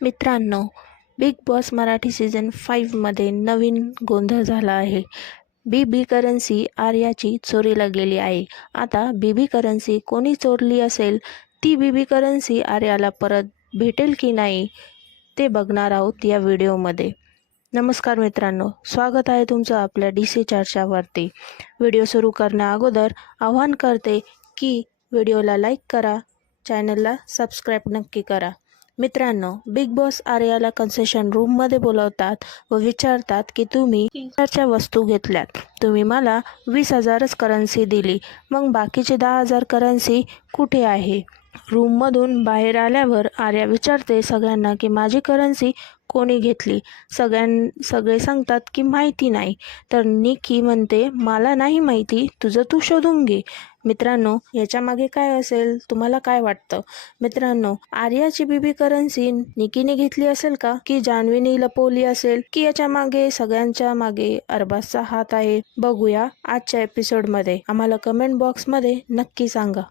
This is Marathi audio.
मित्रांनो, बिग बॉस मराठी सीझन 5 मध्ये नवीन गोंधळ झाला आहे. बीबी करन्सी आर्याची चोरीला गेली आहे. आता बीबी करन्सी कोणी चोरली असेल, ती बीबी करन्सी आर्याला परत भेटेल की नाही ते बघणार आहोत या व्हिडिओमध्ये. नमस्कार मित्रांनो, स्वागत आहे तुमचं आपल्या DC चर्चावरती. व्हिडिओ सुरू करण्या अगोदर आवाहन करते की व्हिडिओला लाईक करा, चॅनलला सबस्क्राईब नक्की करा. मित्रांनो, बिग बॉस आर्याला कन्सेशन रूममध्ये बोलवतात व विचारतात की तुम्ही 3000च्या वस्तू घेतल्यात, तुम्ही मला 20,000च करन्सी दिली, मग बाकीचे 10,000 करन्सी कुठे आहे? रूममधून बाहेर आल्यावर आर्या विचारते सगळ्यांना की माझी करन्सी कोणी घेतली. सगळे सांगतात की माहिती नाही. तर निकी म्हणते मला नाही माहिती, तुझं तू शोधून घे. मित्रांनो, याच्या मागे काय असेल, तुम्हाला काय वाटतं? मित्रांनो, आर्याची बीबी करन्सी निकीने घेतली असेल का, की जान्हवीने लपवली असेल, की याच्या मागे सगळ्यांच्या मागे अरबाजचा हात आहे? बघूया आजच्या एपिसोडमध्ये. आम्हाला कमेंट बॉक्समध्ये नक्की सांगा.